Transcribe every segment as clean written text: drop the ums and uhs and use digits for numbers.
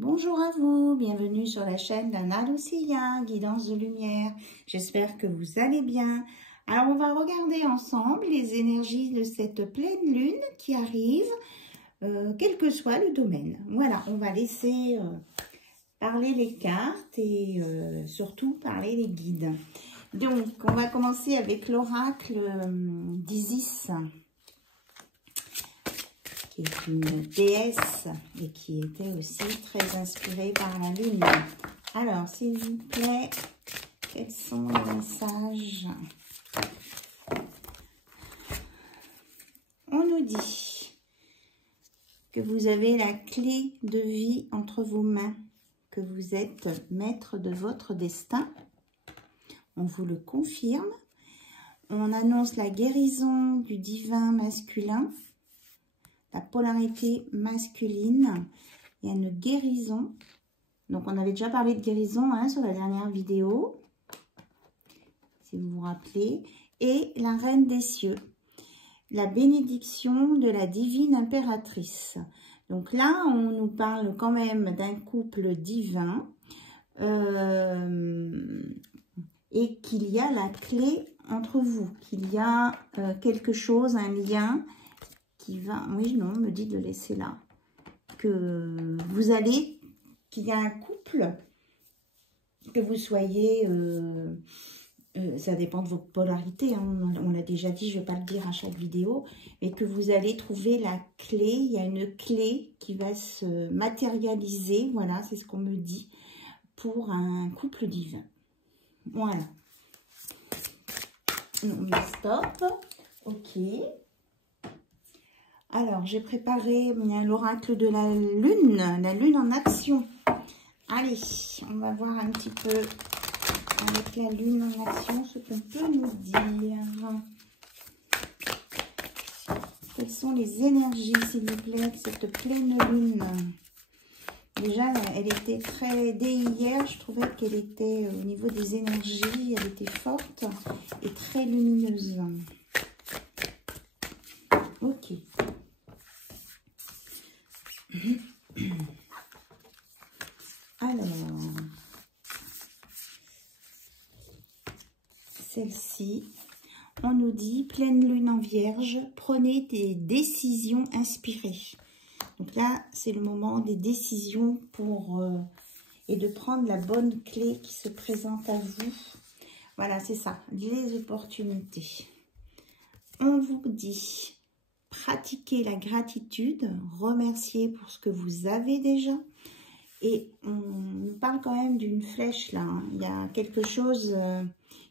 Bonjour à vous, bienvenue sur la chaîne d'Anna Lucia, Guidance de Lumière. J'espère que vous allez bien. Alors, on va regarder ensemble les énergies de cette pleine lune qui arrive, quel que soit le domaine. Voilà, on va laisser parler les cartes et surtout parler les guides. Donc, on va commencer avec l'oracle d'Isis, qui est une déesse et qui était aussi très inspirée par la lune. Alors, s'il vous plaît, quels sont les messages? On nous dit que vous avez la clé de vie entre vos mains, que vous êtes maître de votre destin. On vous le confirme. On annonce la guérison du divin masculin. La polarité masculine, il y a une guérison. Donc, on avait déjà parlé de guérison sur la dernière vidéo, si vous vous rappelez. Et la reine des cieux, la bénédiction de la divine impératrice. Donc là, on nous parle quand même d'un couple divin et qu'il y a la clé entre vous, qu'il y a quelque chose, un lien qui va, oui, non, on me dit de le laisser là, que vous allez, qu'il y a un couple, que vous soyez, ça dépend de vos polarités, on l'a déjà dit, je ne vais pas le dire à chaque vidéo, mais que vous allez trouver la clé, il y a une clé qui va se matérialiser, voilà, c'est ce qu'on me dit, pour un couple divin. Voilà. Non, mais stop, ok. Alors, j'ai préparé l'oracle de la lune en action. Allez, on va voir un petit peu avec la lune en action ce qu'on peut nous dire. Quelles sont les énergies, s'il vous plaît, de cette pleine lune? Déjà, elle était très... Dès hier, je trouvais qu'elle était, au niveau des énergies, elle était forte et très lumineuse. Ok. Alors, celle-ci, on nous dit pleine lune en vierge, prenez des décisions inspirées. Donc là, c'est le moment des décisions pour et de prendre la bonne clé qui se présente à vous. Voilà, c'est ça, les opportunités. On vous dit pratiquez la gratitude, remerciez pour ce que vous avez déjà. Et on parle quand même d'une flèche là. Il y a quelque chose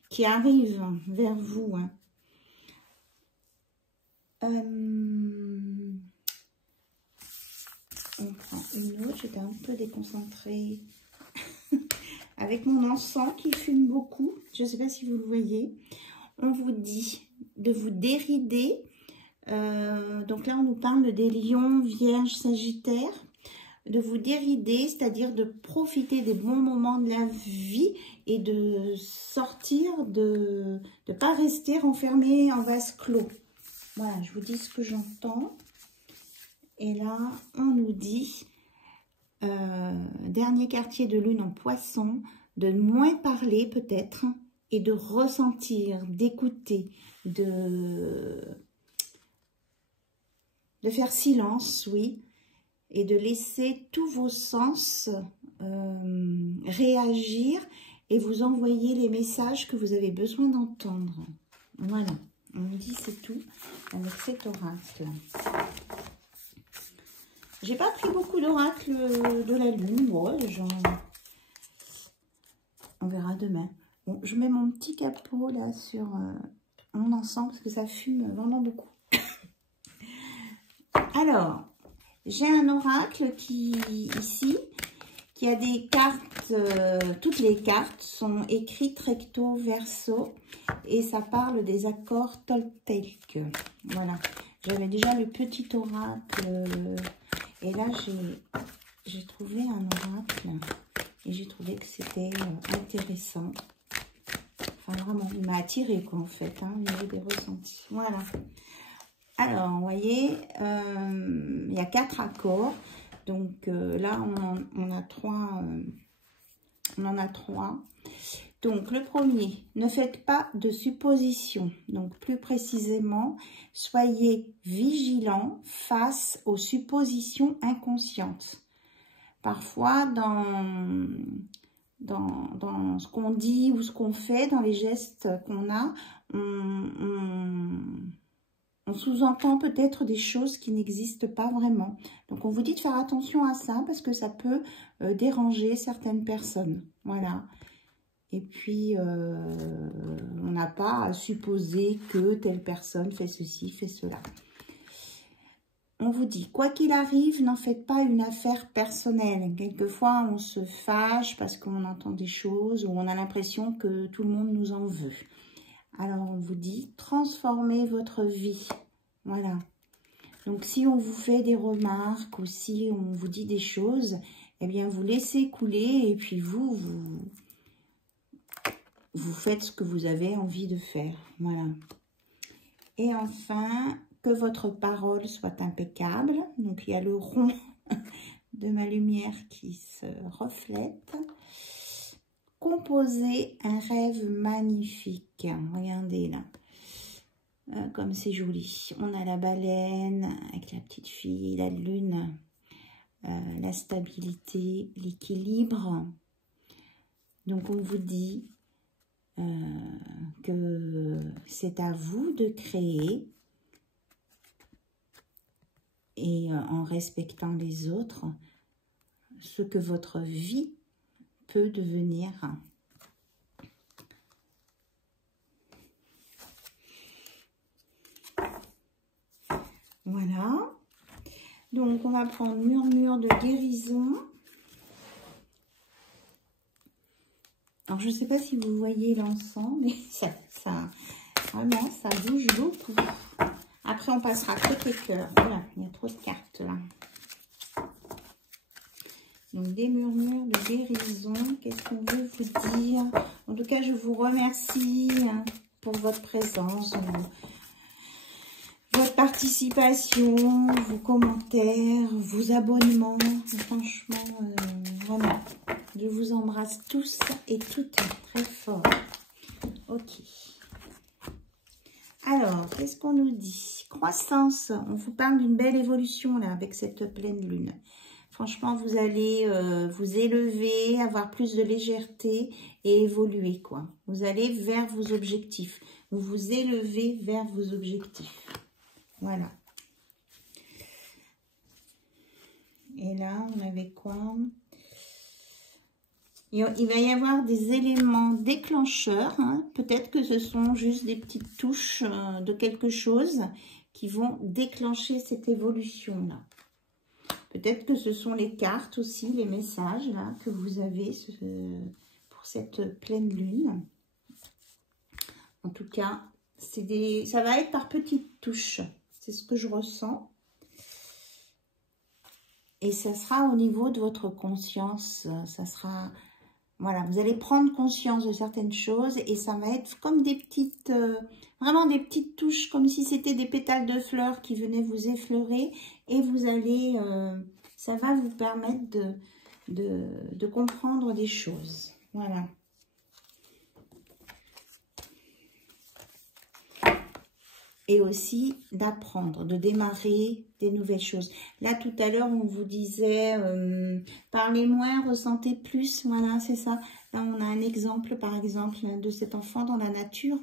qui arrive vers vous. On prend une autre. J'étais un peu déconcentrée avec mon encens qui fume beaucoup. Je ne sais pas si vous le voyez. On vous dit de vous dérider. Donc là, on nous parle des lions, vierges, sagittaires. De vous dérider, c'est-à-dire de profiter des bons moments de la vie et de sortir, de ne pas rester renfermé en vase clos. Voilà, je vous dis ce que j'entends. Et là, on nous dit, dernier quartier de lune en poisson, de moins parler peut-être et de ressentir, d'écouter, de faire silence, oui. Et de laisser tous vos sens réagir et vous envoyer les messages que vous avez besoin d'entendre. Voilà, on me dit c'est tout avec cet oracle. J'ai pas pris beaucoup d'oracles de la lune, bon, on verra demain. Bon, je mets mon petit capot là sur mon encens parce que ça fume vraiment beaucoup. Alors, j'ai un oracle ici, qui a des cartes, toutes les cartes sont écrites recto verso et ça parle des accords Toltec. Voilà, j'avais déjà le petit oracle et là j'ai trouvé un oracle et j'ai trouvé que c'était intéressant. Enfin vraiment, il m'a attiré quoi en fait, au niveau des ressentis. Voilà. Alors, vous voyez, il y a 4 accords. Donc là, on en a trois. Donc le premier, ne faites pas de suppositions. Donc plus précisément, soyez vigilants face aux suppositions inconscientes. Parfois, dans ce qu'on dit ou ce qu'on fait, dans les gestes qu'on a, on sous-entend peut-être des choses qui n'existent pas vraiment. Donc, on vous dit de faire attention à ça parce que ça peut déranger certaines personnes. Voilà. Et puis, on n'a pas à supposer que telle personne fait ceci, fait cela. On vous dit, quoi qu'il arrive, n'en faites pas une affaire personnelle. Quelquefois, on se fâche parce qu'on entend des choses ou on a l'impression que tout le monde nous en veut. Alors, on vous dit, transformez votre vie. Voilà. Donc, si on vous fait des remarques ou si on vous dit des choses, eh bien, vous laissez couler et puis vous faites ce que vous avez envie de faire. Voilà. Et enfin, que votre parole soit impeccable. Donc, il y a le rond de ma lumière qui se reflète. Composez un rêve magnifique. Regardez là. Comme c'est joli. On a la baleine avec la petite fille, la lune, la stabilité, l'équilibre. Donc, on vous dit que c'est à vous de créer et en respectant les autres, ce que votre vie peut devenir. Voilà. Donc, on va prendre murmure de guérison. Alors, je ne sais pas si vous voyez l'encens, mais vraiment, ça bouge beaucoup. Après, on passera côté cœur. Voilà, il y a trop de cartes là. Donc, des murmures de guérison. Qu'est-ce qu'on veut vous dire? En tout cas, je vous remercie pour votre présence, votre participation, vos commentaires, vos abonnements. Franchement, vraiment, je vous embrasse tous et toutes très fort. Ok. Alors, qu'est-ce qu'on nous dit? Croissance. On vous parle d'une belle évolution là avec cette pleine lune. Franchement, vous allez vous élever, avoir plus de légèreté et évoluer, quoi. Vous allez vers vos objectifs. Vous vous élevez vers vos objectifs. Voilà. Et là, on avait quoi? Il va y avoir des éléments déclencheurs. Hein. Peut-être que ce sont juste des petites touches de quelque chose qui vont déclencher cette évolution-là. Peut-être que ce sont les cartes aussi, les messages là, que vous avez pour cette pleine lune. En tout cas, ça va être par petites touches. C'est ce que je ressens. Et ça sera au niveau de votre conscience. Ça sera... Voilà, vous allez prendre conscience de certaines choses et ça va être comme des petites... vraiment des petites touches, comme si c'était des pétales de fleurs qui venaient vous effleurer. Et vous allez... ça va vous permettre de comprendre des choses. Voilà. Et aussi d'apprendre, de démarrer des nouvelles choses. Là, tout à l'heure, on vous disait, parlez moins, ressentez plus. Voilà, c'est ça. Là, on a un exemple, par exemple, de cet enfant dans la nature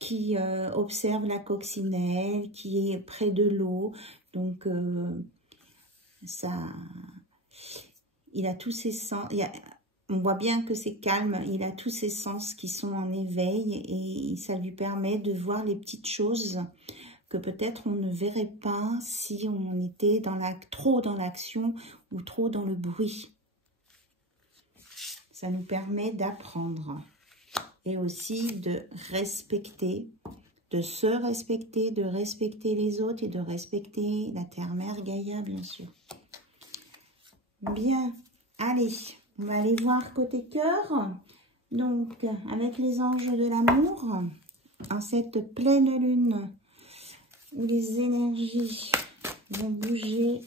qui observe la coccinelle, qui est près de l'eau. Donc, il a tous ses sens... On voit bien que c'est calme, il a tous ses sens qui sont en éveil et ça lui permet de voir les petites choses que peut-être on ne verrait pas si on était trop dans l'action ou trop dans le bruit. Ça nous permet d'apprendre et aussi de respecter, de se respecter, de respecter les autres et de respecter la terre-mère Gaïa, bien sûr. Bien, allez. On va aller voir côté cœur, donc avec les anges de l'amour, en cette pleine lune où les énergies vont bouger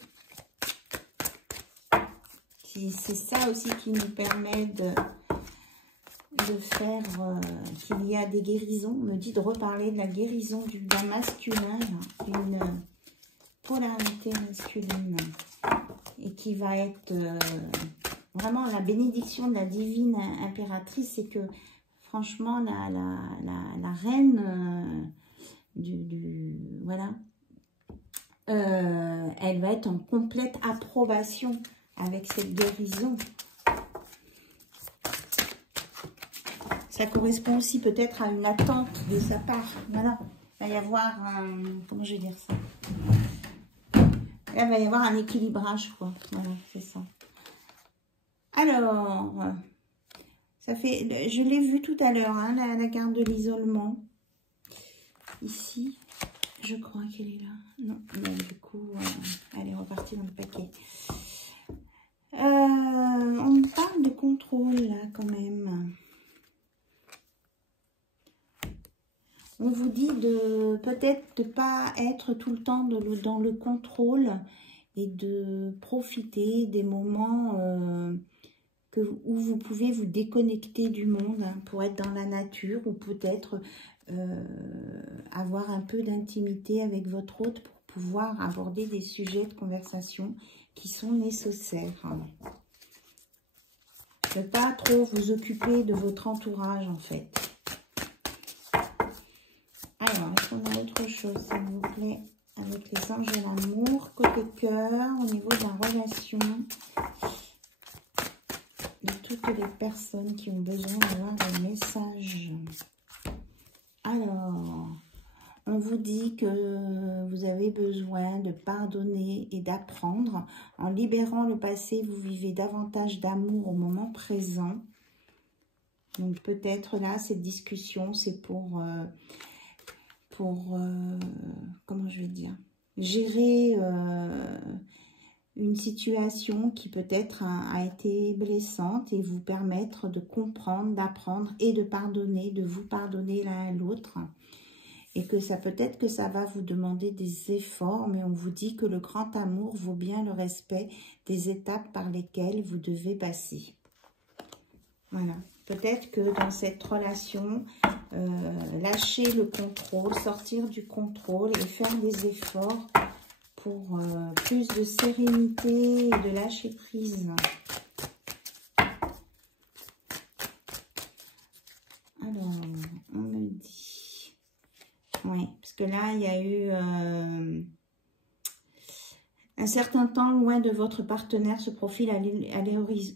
c'est ça aussi qui nous permet de faire qu'il y a des guérisons. On me dit de reparler de la guérison d'un masculin, d'une polarité masculine, et qui va être vraiment la bénédiction de la divine impératrice. C'est que franchement la reine voilà, elle va être en complète approbation avec cette guérison. Ça correspond aussi peut-être à une attente de sa part. Voilà. Il va y avoir comment je vais dire ça? Là, il va y avoir un équilibrage, quoi. Voilà, c'est ça. Alors, ça fait, je l'ai vu tout à l'heure, hein, la carte de l'isolement. Ici, je crois qu'elle est là. Non, mais du coup, elle est repartie dans le paquet. On parle de contrôle, là, quand même. On vous dit de peut-être de ne pas être tout le temps dans le contrôle et de profiter des moments où vous pouvez vous déconnecter du monde, hein, pour être dans la nature, ou peut-être avoir un peu d'intimité avec votre hôte pour pouvoir aborder des sujets de conversation qui sont nécessaires. Ne pas trop vous occuper de votre entourage, en fait. Alors, est-ce qu'on a autre chose, s'il vous plaît, avec les anges de l'amour, côté cœur, au niveau de la relation, de toutes les personnes qui ont besoin d'avoir des messages. Alors, on vous dit que vous avez besoin de pardonner et d'apprendre. En libérant le passé, vous vivez davantage d'amour au moment présent. Donc, peut-être là, cette discussion, c'est pour comment je vais dire, gérer une situation qui peut-être a été blessante et vous permettre de comprendre, d'apprendre et de pardonner, de vous pardonner l'un à l'autre. Et que ça peut-être que ça va vous demander des efforts, mais on vous dit que le grand amour vaut bien le respect des étapes par lesquelles vous devez passer. Voilà. Peut-être que dans cette relation, lâcher le contrôle, sortir du contrôle et faire des efforts pour plus de sérénité et de lâcher prise. Alors, on me dit... Oui, parce que là, il y a eu... un certain temps loin de votre partenaire se profile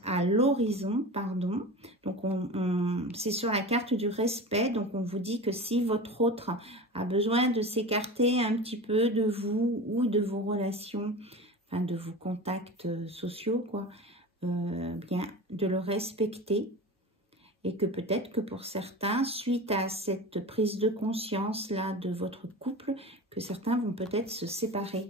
à l'horizon, pardon. Donc, c'est sur la carte du respect. Donc, on vous dit que si votre autre a besoin de s'écarter un petit peu de vous ou de vos relations, enfin de vos contacts sociaux, quoi, bien de le respecter. Et que peut-être que pour certains, suite à cette prise de conscience-là de votre couple, que certains vont peut-être se séparer.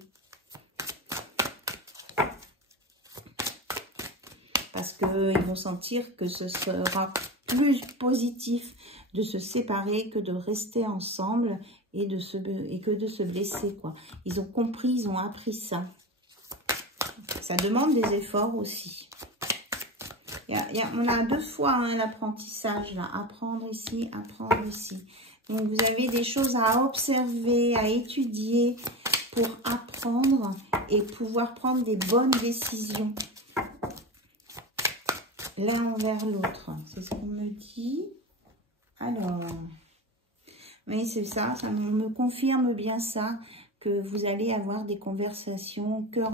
Parce qu'ils vont sentir que ce sera plus positif de se séparer que de rester ensemble et que de se blesser, quoi. Ils ont compris, ils ont appris ça. Ça demande des efforts aussi. On a deux fois, hein, l'apprentissage, là. Apprendre ici, apprendre ici. Donc, vous avez des choses à observer, à étudier pour apprendre et pouvoir prendre des bonnes décisions. L'un envers l'autre. C'est ce qu'on me dit. Alors, oui, c'est ça. Ça me confirme bien ça, que vous allez avoir des conversations cœur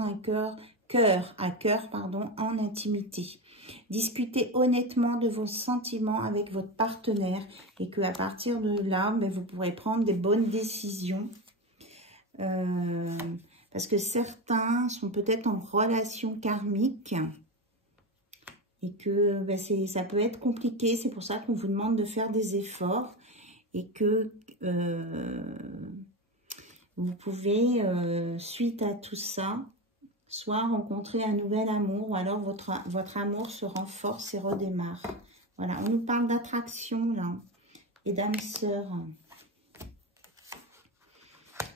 à cœur, pardon, en intimité. Discutez honnêtement de vos sentiments avec votre partenaire et qu'à partir de là, ben, vous pourrez prendre des bonnes décisions. Parce que certains sont peut-être en relation karmique. Et que ben, ça peut être compliqué, c'est pour ça qu'on vous demande de faire des efforts. Et que vous pouvez, suite à tout ça, soit rencontrer un nouvel amour, ou alors votre amour se renforce et redémarre. Voilà, on nous parle d'attraction, là, et d'âme sœur.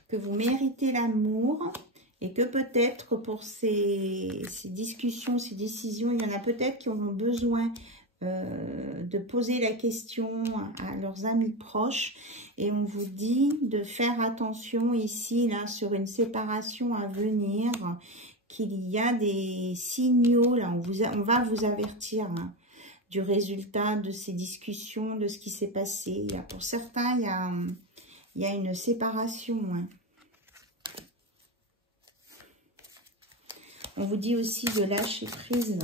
Que vous méritez l'amour, Et que peut-être pour ces discussions, ces décisions, il y en a peut-être qui auront besoin de poser la question à leurs amis proches. Et on vous dit de faire attention ici, là, sur une séparation à venir, qu'il y a des signaux, là, on va vous avertir hein, du résultat de ces discussions, de ce qui s'est passé. Pour certains, il y a une séparation. Hein. On vous dit aussi de lâcher prise.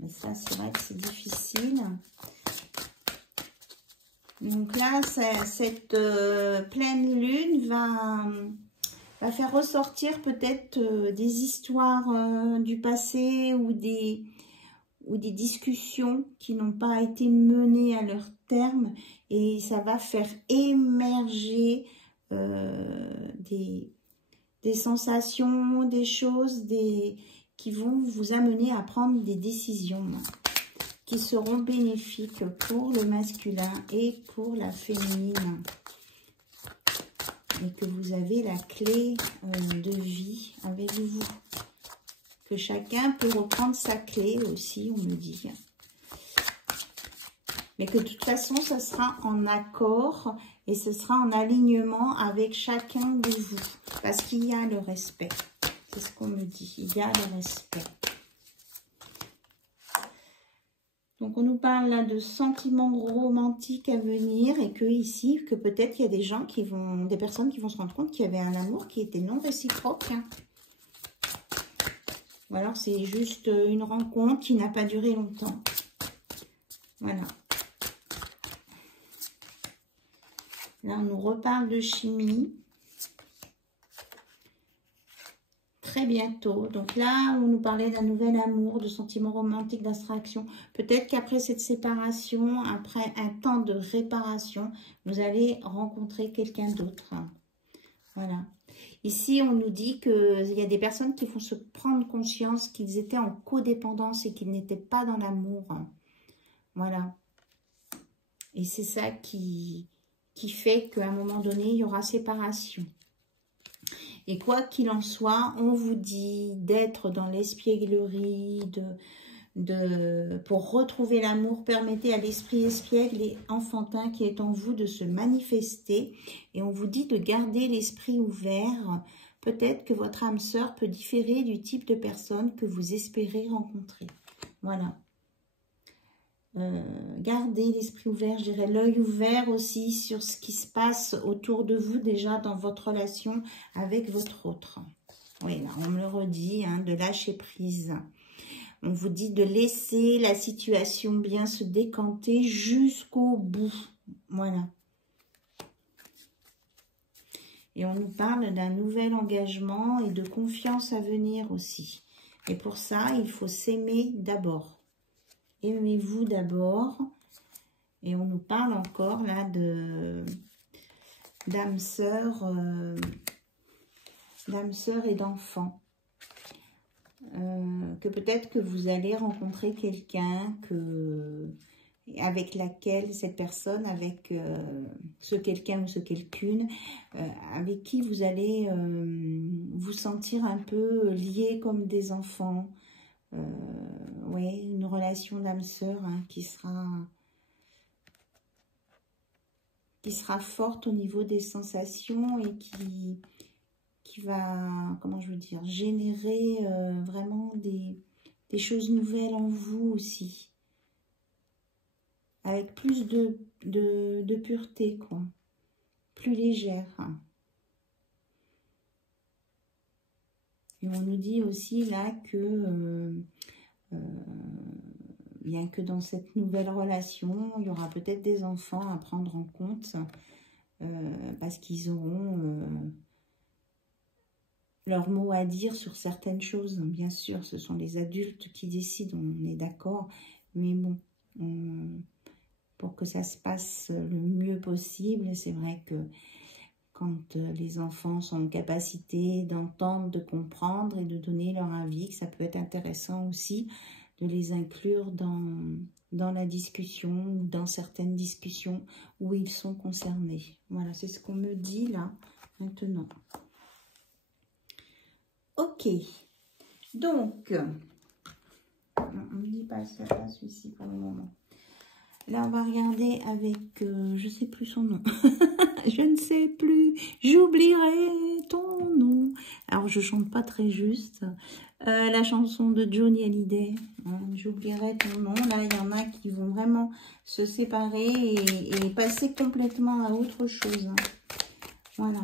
Mais ça, c'est vrai que c'est difficile. Donc là, cette pleine lune va faire ressortir peut-être des histoires du passé ou des discussions qui n'ont pas été menées à leur terme. Et ça va faire émerger des sensations, des choses, qui vont vous amener à prendre des décisions qui seront bénéfiques pour le masculin et pour la féminine. Et que vous avez la clé de vie avec vous. Que chacun peut reprendre sa clé aussi, on me dit. Mais que de toute façon, ça sera en accord et ce sera en alignement avec chacun de vous. Parce qu'il y a le respect. C'est ce qu'on me dit. Il y a le respect. Donc, on nous parle là de sentiments romantiques à venir et que ici, que peut-être il y a des personnes qui vont se rendre compte qu'il y avait un amour qui était non réciproque. Hein. Ou alors, c'est juste une rencontre qui n'a pas duré longtemps. Voilà. Là, on nous reparle de chimie. Très bientôt. Donc là, on nous parlait d'un nouvel amour, de sentiments romantiques, d'abstraction. Peut-être qu'après cette séparation, après un temps de réparation, vous allez rencontrer quelqu'un d'autre. Voilà. Ici, on nous dit qu'il y a des personnes qui vont se prendre conscience qu'ils étaient en codépendance et qu'ils n'étaient pas dans l'amour. Voilà. Et c'est ça qui fait qu'à un moment donné, il y aura séparation. Et quoi qu'il en soit, on vous dit d'être dans l'espièglerie, pour retrouver l'amour, permettez à l'esprit espiègle et enfantin qui est en vous de se manifester. Et on vous dit de garder l'esprit ouvert. Peut-être que votre âme sœur peut différer du type de personne que vous espérez rencontrer. Voilà. Gardez l'esprit ouvert, je dirais l'œil ouvert aussi sur ce qui se passe autour de vous déjà dans votre relation avec votre autre. Oui, là, on me le redit, hein, de lâcher prise. On vous dit de laisser la situation bien se décanter jusqu'au bout. Voilà. Et on nous parle d'un nouvel engagement et de confiance à venir aussi. Et pour ça, il faut s'aimer d'abord. Aimez-vous d'abord. Et on nous parle encore là d'âme sœur et d'enfants. Que peut-être que vous allez rencontrer quelqu'un avec laquelle cette personne, avec ce quelqu'un ou ce quelqu'une, avec qui vous allez vous sentir un peu liés comme des enfants. Oui, une relation d'âme sœur hein, qui sera forte au niveau des sensations et qui va, comment je veux dire, générer vraiment des choses nouvelles en vous aussi. Avec plus de pureté, quoi. Plus légère. Et on nous dit aussi là que, bien que dans cette nouvelle relation, il y aura peut-être des enfants à prendre en compte parce qu'ils auront leur mot à dire sur certaines choses. Bien sûr, ce sont les adultes qui décident, on est d'accord, mais bon, pour que ça se passe le mieux possible, c'est vrai que quand les enfants sont en capacité d'entendre, de comprendre et de donner leur avis, que ça peut être intéressant aussi de les inclure dans la discussion ou dans certaines discussions où ils sont concernés. Voilà, c'est ce qu'on me dit là, maintenant. Ok. Donc, on ne dit pas ça, pas celui-ci pour le moment. Là, on va regarder avec, je ne sais plus son nom. Je ne sais plus. J'oublierai ton nom. Alors, je chante pas très juste. La chanson de Johnny Hallyday. Hein, j'oublierai ton nom. Là, il y en a qui vont vraiment se séparer et passer complètement à autre chose. Hein. Voilà.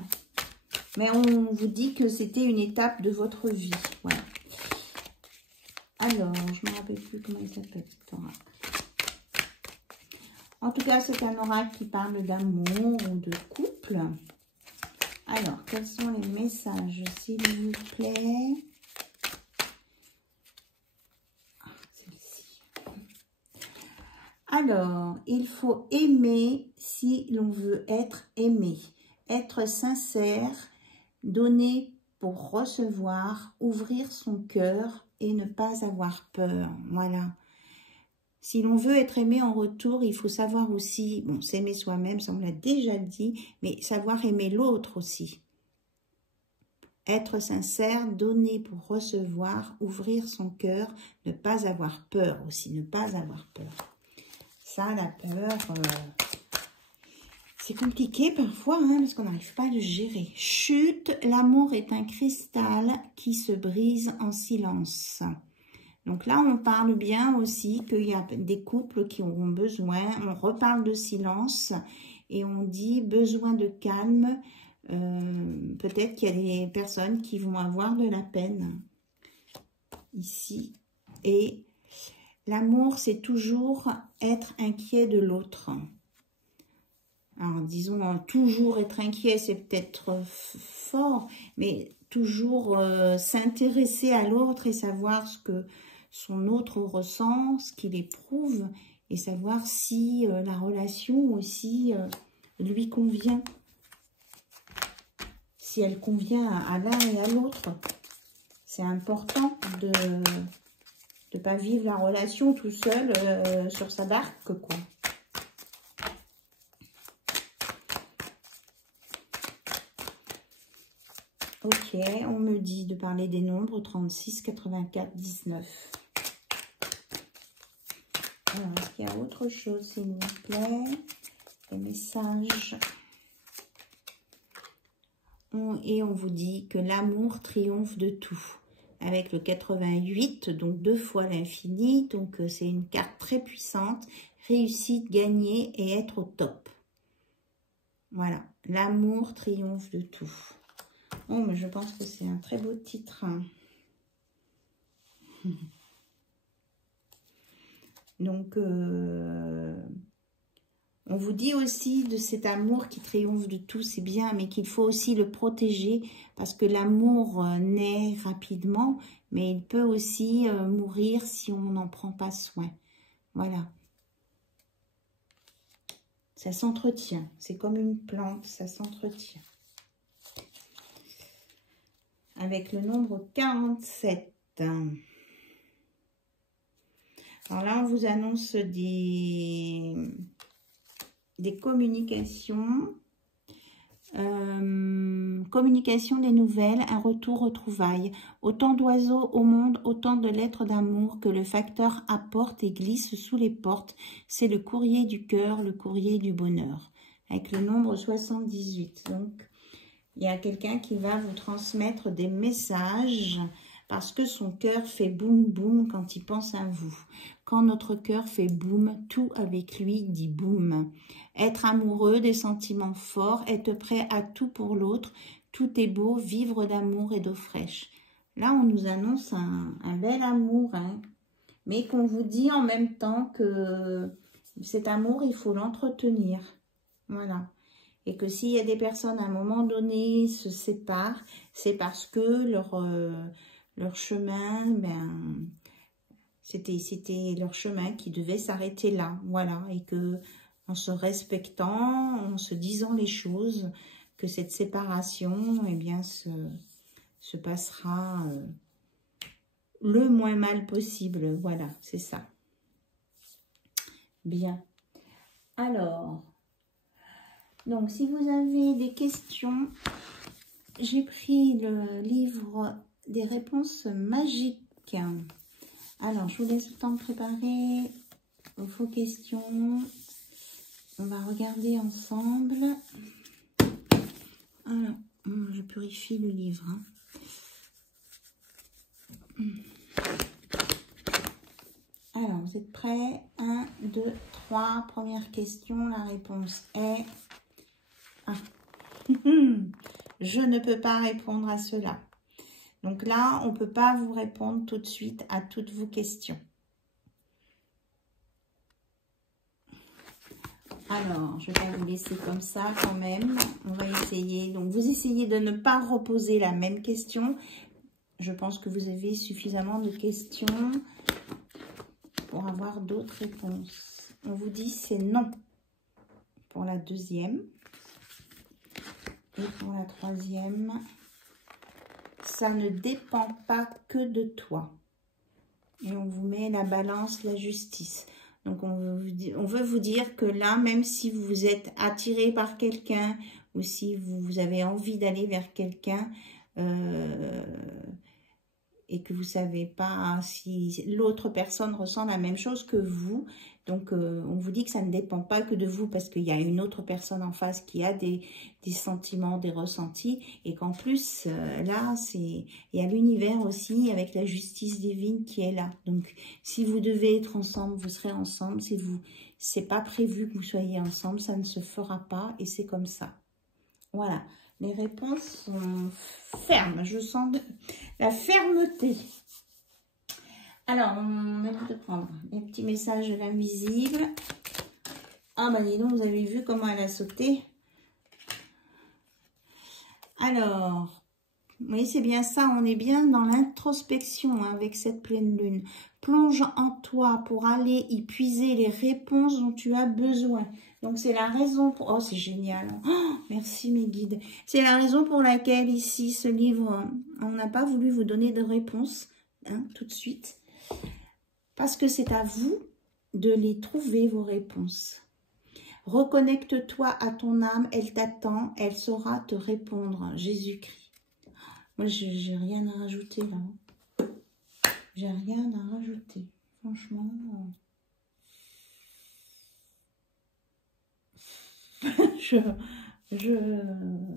Mais on vous dit que c'était une étape de votre vie. Voilà. Alors, je ne me rappelle plus comment il s'appelle. En tout cas, c'est un oracle qui parle d'amour ou de couple. Alors, quels sont les messages, s'il vous plaît? Celle-ci. Alors, il faut aimer si l'on veut être aimé. Être sincère, donner pour recevoir, ouvrir son cœur et ne pas avoir peur. Voilà. Si l'on veut être aimé en retour, il faut savoir aussi, bon, s'aimer soi-même, ça on l'a déjà dit, mais savoir aimer l'autre aussi. Être sincère, donner pour recevoir, ouvrir son cœur, ne pas avoir peur aussi, ne pas avoir peur. Ça, la peur, c'est compliqué parfois, hein, parce qu'on n'arrive pas à le gérer. Chute, l'amour est un cristal qui se brise en silence. Donc là, on parle bien aussi qu'il y a des couples qui auront besoin, on reparle de silence et on dit besoin de calme. Peut-être qu'il y a des personnes qui vont avoir de la peine ici. Et l'amour, c'est toujours être inquiet de l'autre. Alors, disons, toujours être inquiet, c'est peut-être fort, mais toujours s'intéresser à l'autre et savoir ce que son autre ressent, ce qu'il éprouve, et savoir si la relation aussi lui convient. Si elle convient à l'un et à l'autre. C'est important de ne pas vivre la relation tout seul sur sa barque, quoi. Ok, on me dit de parler des nombres 36, 84, 19. Alors, est-ce qu'il y a autre chose, s'il vous plaît? Les messages. Et on vous dit que l'amour triomphe de tout. Avec le 88, donc 2 fois l'infini. Donc, c'est une carte très puissante. Réussite, gagner et être au top. Voilà. L'amour triomphe de tout. Oh, mais je pense que c'est un très beau titre. Hein. Donc, on vous dit aussi de cet amour qui triomphe de tout, c'est bien, mais qu'il faut aussi le protéger parce que l'amour naît rapidement, mais il peut aussi mourir si on n'en prend pas soin. Voilà. Ça s'entretient, c'est comme une plante, ça s'entretient. Avec le nombre 47. Alors là, on vous annonce des communications, communication des nouvelles, un retour aux trouvailles. Autant d'oiseaux au monde, autant de lettres d'amour que le facteur apporte et glisse sous les portes. C'est le courrier du cœur, le courrier du bonheur. Avec le nombre 78. Donc, il y a quelqu'un qui va vous transmettre des messages parce que son cœur fait boum boum quand il pense à vous. Quand notre cœur fait boum, tout avec lui dit boum. Être amoureux, des sentiments forts, être prêt à tout pour l'autre, tout est beau, vivre d'amour et d'eau fraîche. Là, on nous annonce un bel amour, hein, mais qu'on vous dit en même temps que cet amour, il faut l'entretenir. Voilà. Et que s'il y a des personnes à un moment donné se séparent, c'est parce que leur chemin, ben, c'était leur chemin qui devait s'arrêter là. Voilà. Et que en se respectant, en se disant les choses, que cette séparation, eh bien, se passera le moins mal possible. Voilà, c'est ça. Bien. Alors... Donc, si vous avez des questions, j'ai pris le livre des réponses magiques. Alors, je vous laisse le temps de préparer vos questions. On va regarder ensemble. Alors, je purifie le livre. Alors, vous êtes prêts? 1, 2, 3. Première question. La réponse est... Ah. Je ne peux pas répondre à cela. Donc là, on ne peut pas vous répondre tout de suite à toutes vos questions. Alors, je vais pas vous laisser comme ça quand même. On va essayer. Donc, vous essayez de ne pas reposer la même question. Je pense que vous avez suffisamment de questions pour avoir d'autres réponses. On vous dit c'est non pour la deuxième. Et pour la troisième, ça ne dépend pas que de toi. Et on vous met la balance, la justice. Donc, on veut vous dire que là, même si vous êtes attiré par quelqu'un ou si vous avez envie d'aller vers quelqu'un et que vous ne savez pas si l'autre personne ressent la même chose que vous, donc on vous dit que ça ne dépend pas que de vous parce qu'il y a une autre personne en face qui a des sentiments, des ressentis et qu'en plus, là, il y a l'univers aussi avec la justice divine qui est là. Donc, si vous devez être ensemble, vous serez ensemble. Si c'est pas prévu que vous soyez ensemble, ça ne se fera pas et c'est comme ça. Voilà. Les réponses sont fermes. Je sens la fermeté. Alors, on va de prendre les petits messages de l'invisible. Ah, bah dis donc, vous avez vu comment elle a sauté. Alors, oui, c'est bien ça. On est bien dans l'introspection hein, avec cette pleine lune. Plonge en toi pour aller y puiser les réponses dont tu as besoin. Donc, c'est la raison pour... Oh, c'est génial. Oh, merci, mes guides. C'est la raison pour laquelle, ici, ce livre, on n'a pas voulu vous donner de réponse hein, tout de suite. Parce que c'est à vous de les trouver, vos réponses. Reconnecte-toi à ton âme, elle t'attend, elle saura te répondre. Jésus-Christ. Moi, j'ai rien à rajouter, là. J'ai rien à rajouter. Franchement...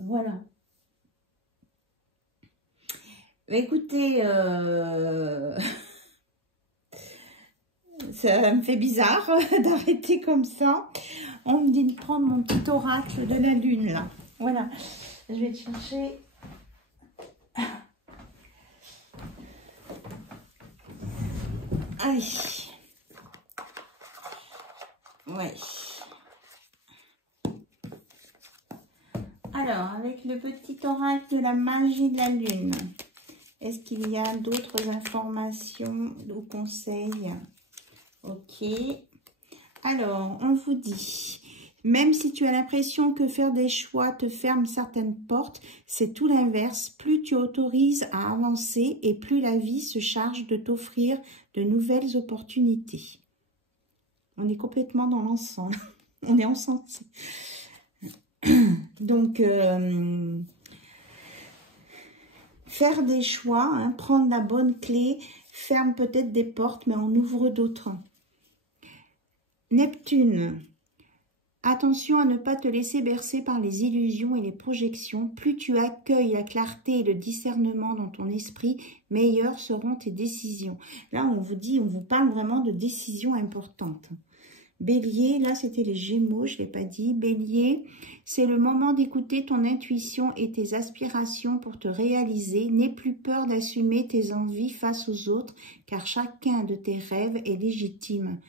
voilà. Écoutez, ça me fait bizarre d'arrêter comme ça. On me dit de prendre mon petit oracle de la lune, là. Voilà. Je vais te chercher. Allez. Ouais. Alors, avec le petit oracle de la magie de la lune, est-ce qu'il y a d'autres informations ou conseils? Ok. Alors, on vous dit, même si tu as l'impression que faire des choix te ferme certaines portes, c'est tout l'inverse. Plus tu autorises à avancer et plus la vie se charge de t'offrir de nouvelles opportunités. On est complètement dans l'ensemble. On est ensemble. Donc, faire des choix, hein, prendre la bonne clé, ferme peut-être des portes, mais en ouvre d'autres. Neptune, attention à ne pas te laisser bercer par les illusions et les projections. Plus tu accueilles la clarté et le discernement dans ton esprit, meilleures seront tes décisions. Là, on vous dit, on vous parle vraiment de décisions importantes. Bélier, là c'était les Gémeaux, je ne l'ai pas dit. Bélier, c'est le moment d'écouter ton intuition et tes aspirations pour te réaliser. N'aie plus peur d'assumer tes envies face aux autres, car chacun de tes rêves est légitime.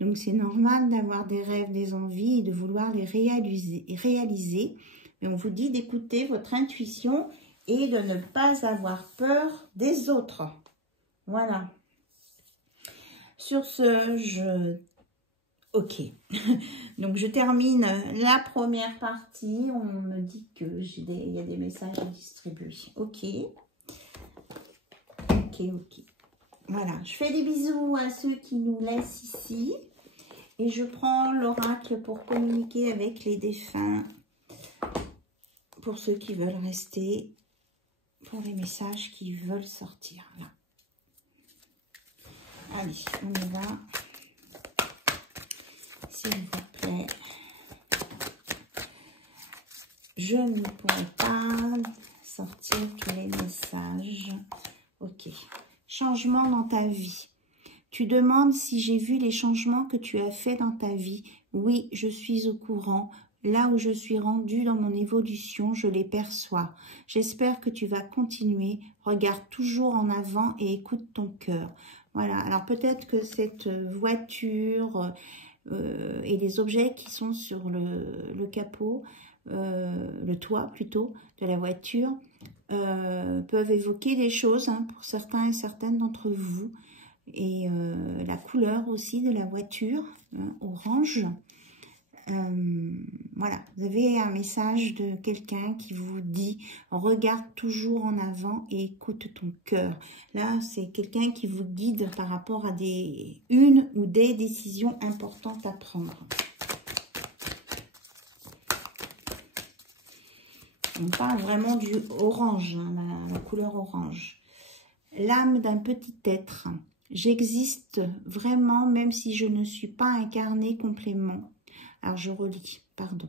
Donc c'est normal d'avoir des rêves, des envies et de vouloir les réaliser. Mais on vous dit d'écouter votre intuition et de ne pas avoir peur des autres. Voilà. Sur ce, ok, donc je termine la première partie. On me dit qu'il y a des messages à distribuer. Ok. Voilà, je fais des bisous à ceux qui nous laissent ici. Et je prends l'oracle pour communiquer avec les défunts. Pour ceux qui veulent rester. pour les messages qui veulent sortir. Là. Allez, on y va. S'il vous plaît. Je ne pourrai pas sortir tous les messages. Ok. Changement dans ta vie. Tu demandes si j'ai vu les changements que tu as faits dans ta vie. Oui, je suis au courant. Là où je suis rendue dans mon évolution, je les perçois. J'espère que tu vas continuer. Regarde toujours en avant et écoute ton cœur. Voilà. Alors peut-être que cette voiture et les objets qui sont sur le capot, le toit plutôt, de la voiture, peuvent évoquer des choses hein, pour certains et certaines d'entre vous. Et la couleur aussi de la voiture, hein, orange. Voilà, vous avez un message de quelqu'un qui vous dit « Regarde toujours en avant et écoute ton cœur ». Là, c'est quelqu'un qui vous guide par rapport à une ou des décisions importantes à prendre. On parle vraiment du orange, hein, la couleur orange. L'âme d'un petit être. J'existe vraiment même si je ne suis pas incarné complètement. Alors je relis, pardon.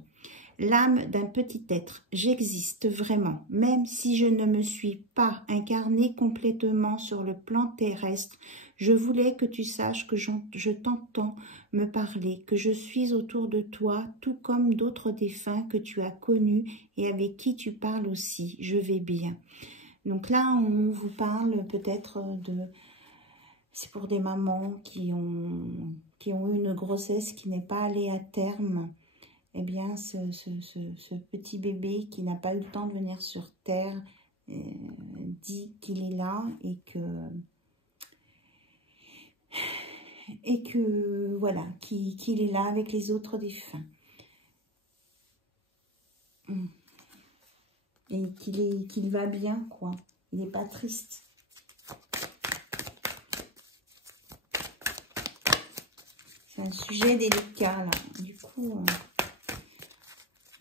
L'âme d'un petit être. J'existe vraiment même si je ne me suis pas incarné complètement sur le plan terrestre. Je voulais que tu saches que je t'entends me parler, que je suis autour de toi, tout comme d'autres défunts que tu as connus et avec qui tu parles aussi. Je vais bien. Donc là, on vous parle peut-être de... C'est pour des mamans qui ont eu une grossesse qui n'est pas allée à terme. Eh bien, ce petit bébé qui n'a pas eu le temps de venir sur Terre dit qu'il est là et que voilà, qu'il est là avec les autres défunts. Et qu'il va bien, quoi. Il n'est pas triste. C'est un sujet délicat, là. Du coup,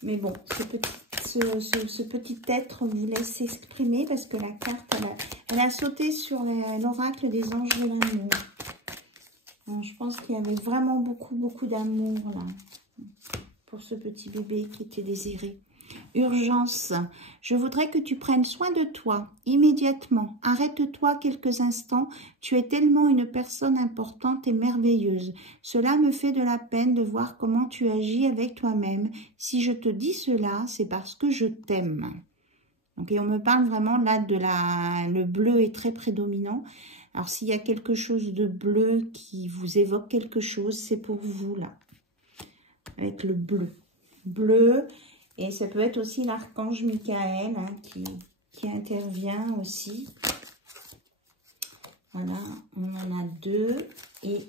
mais bon, ce petit être vous laisse s'exprimer parce que la carte, elle a sauté sur l'oracle des anges de l'amour. Je pense qu'il y avait vraiment beaucoup d'amour, là, pour ce petit bébé qui était désiré. Urgence. Je voudrais que tu prennes soin de toi immédiatement. Arrête-toi quelques instants. Tu es tellement une personne importante et merveilleuse. Cela me fait de la peine de voir comment tu agis avec toi-même. Si je te dis cela, c'est parce que je t'aime. Donc, et on me parle vraiment là de le bleu est très prédominant. Alors, s'il y a quelque chose de bleu qui vous évoque quelque chose, c'est pour vous là. Avec le bleu. Bleu. Et ça peut être aussi l'archange Michael hein, qui intervient aussi. Voilà, on en a deux. Et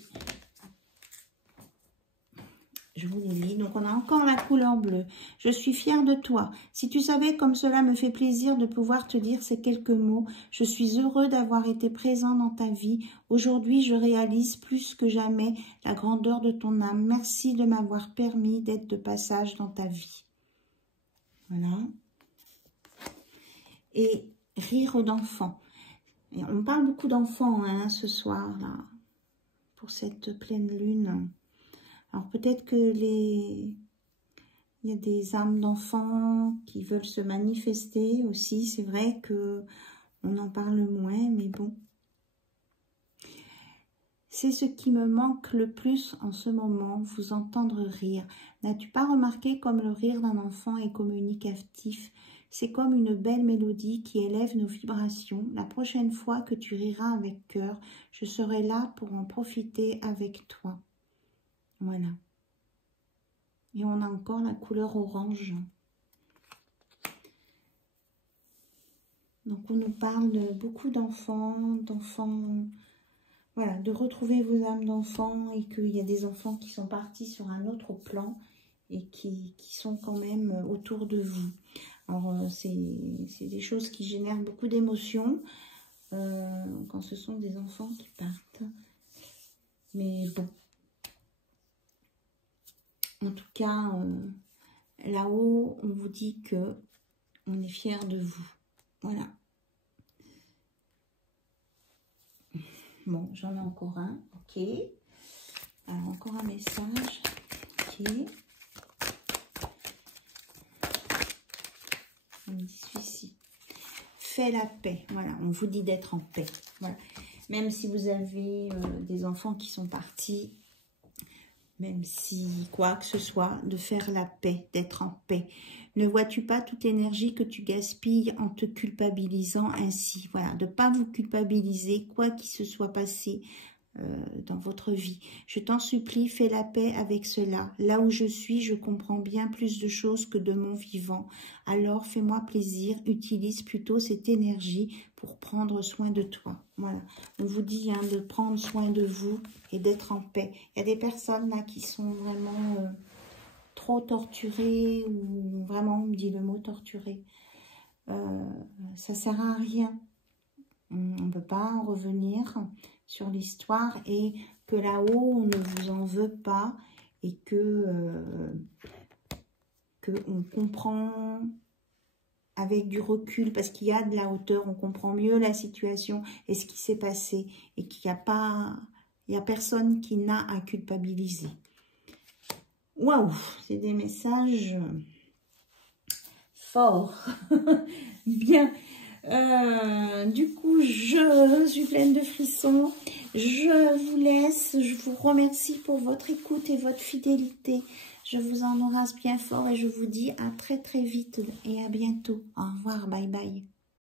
je vous les lis. Donc, on a encore la couleur bleue. Je suis fière de toi. Si tu savais comme cela me fait plaisir de pouvoir te dire ces quelques mots, je suis heureux d'avoir été présent dans ta vie. Aujourd'hui, je réalise plus que jamais la grandeur de ton âme. Merci de m'avoir permis d'être de passage dans ta vie. Voilà. Et rire d'enfants. On parle beaucoup d'enfants hein, ce soir, là, pour cette pleine lune. Alors peut-être que il y a des âmes d'enfants qui veulent se manifester aussi. C'est vrai que on en parle moins, mais bon. C'est ce qui me manque le plus en ce moment, vous entendre rire. N'as-tu pas remarqué comme le rire d'un enfant est communicatif? C'est comme une belle mélodie qui élève nos vibrations. La prochaine fois que tu riras avec cœur, je serai là pour en profiter avec toi. Voilà. Et on a encore la couleur orange. Donc on nous parle de beaucoup d'enfants, voilà, de retrouver vos âmes d'enfants et qu'il y a des enfants qui sont partis sur un autre plan et qui sont quand même autour de vous. Alors, c'est des choses qui génèrent beaucoup d'émotions quand ce sont des enfants qui partent. Mais bon. En tout cas, là-haut, on vous dit que on est fiers de vous. Voilà. Bon, j'en ai encore un. Ok. Alors, encore un message. Ok. On dit celui-ci. Fais la paix. Voilà, on vous dit d'être en paix. Voilà. Même si vous avez des enfants qui sont partis, même si quoi que ce soit, de faire la paix, d'être en paix. Ne vois-tu pas toute l'énergie que tu gaspilles en te culpabilisant ainsi? Voilà, de ne pas vous culpabiliser, quoi qu'il se soit passé dans votre vie. Je t'en supplie, fais la paix avec cela. Là où je suis, je comprends bien plus de choses que de mon vivant. Alors, fais-moi plaisir, utilise plutôt cette énergie pour prendre soin de toi. Voilà, on vous dit de prendre soin de vous et d'être en paix. Il y a des personnes là qui sont vraiment trop torturées, ou vraiment, on me dit le mot torturé. Ça sert à rien. On ne peut pas en revenir sur l'histoire, et que là-haut, on ne vous en veut pas, et que on comprend avec du recul, parce qu'il y a de la hauteur, on comprend mieux la situation et ce qui s'est passé, et qu'il n'y a pas, il y a personne qui n'a à culpabiliser. Waouh, c'est des messages forts. Bien. Du coup, je suis pleine de frissons. Je vous laisse. Je vous remercie pour votre écoute et votre fidélité. Je vous embrasse bien fort et je vous dis à très très vite et à bientôt. Au revoir, bye bye.